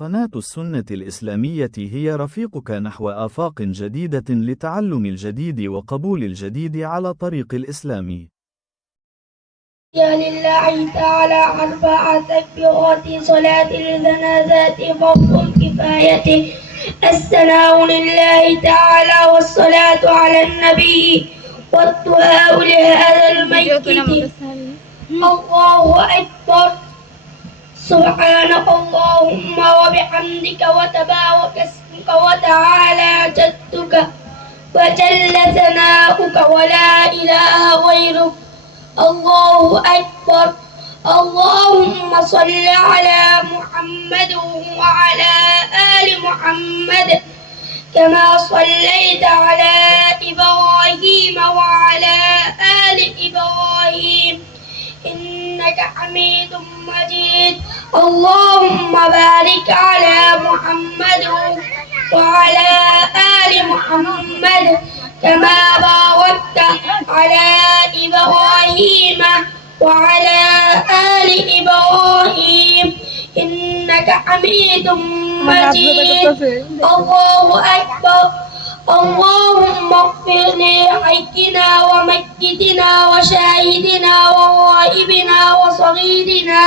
قناة السنة الإسلامية هي رفيقك نحو آفاق جديدة لتعلم الجديد وقبول الجديد على طريق الإسلام. يا لله تعالى أربع تكبيرات صلاة الجنازة فرض كفاية. الثناء لله تعالى والصلاة على النبي والدعاء لهذا الميت. الله أكبر. سبحانك اللهم وبحمدك وتبارك اسمك وتعالى جدك وجل ثناؤك ولا إله غيرك. الله أكبر. اللهم صل على محمد وعلى آل محمد كما صليت على إبراهيم وعلى آل إبراهيم إنك حميد مجيد. اللهم بارك على محمد وعلى آل محمد كما باركت على إبراهيم وعلى آل إبراهيم إنك حميد مجيد. الله أكبر. اللهم اغفر لحينا وميتنا وشاهدنا وغائبنا وصغيرنا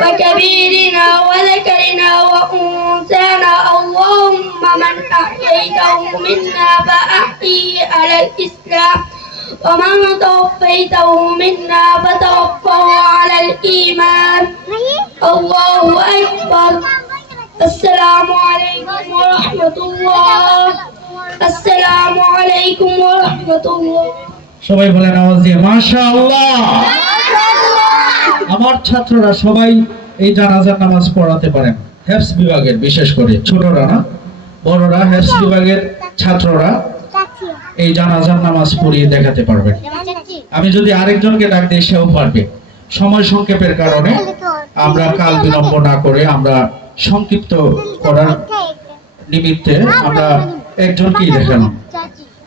وكبيرنا وذكرنا وأنثانا. اللهم من أحييته منا فأحيي على الإسلام ومن توفيته منا فتوفه على الإيمان. الله أكبر. السلام عليكم ورحمة الله. السلام عليكم ورحمة الله. সবাই বলেন আওয়াজ দিয়ে মাশাআল্লাহ। আমার ছাত্ররা সবাই এই জানাজার নামাজ পড়াতে পারেন, হেফজ বিভাগের, বিশেষ করে ছোটরা না বড়রা, হেফজ বিভাগের ছাত্ররা এই জানাজার নামাজ পড়িয়ে দেখাতে পারবেন। আমি যদি আরেকজনকে ডাক দিই সেও পারবে। সময় সংক্ষেপের কারণে আমরা কাল বিলম্ব না করে আমরা সংক্ষিপ্ত করার নিমিত্তে আমরা একজনকেই দেখালাম।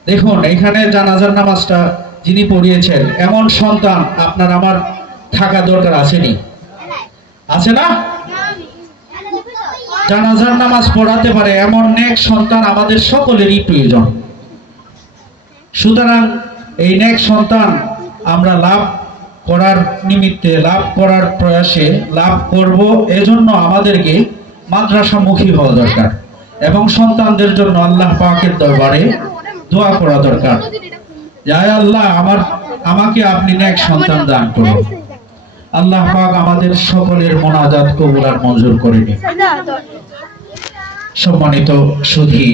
দেখুন, এখানে জানাজার নামাজটা যিনি পড়িয়েছেন এমন সন্তান আপনার আমার থাকা দরকার আসেনি, আছে না? জানাজার নামাজ পড়াতে পারে এমন নেক সন্তান আমাদের সকলেরই প্রয়োজন। সুতরাং এই নেক সন্তান আমরা লাভ করার নিমিত্তে, লাভ করার প্রয়াসে লাভ করব, এজন্য আমাদেরকে মাদ্রাসামুখী হওয়া দরকার এবং সন্তানদের জন্য আল্লাহ পাকের দরবারে দোয়া করা দরকার। জয় আল্লাহ, আমাকে আপনি নেক সন্তান দান করুন। আল্লাহ পাক আমাদের সকলের মোনাজাত কবুল আর মঞ্জুর করে নিন। সম্মানিত সুধী,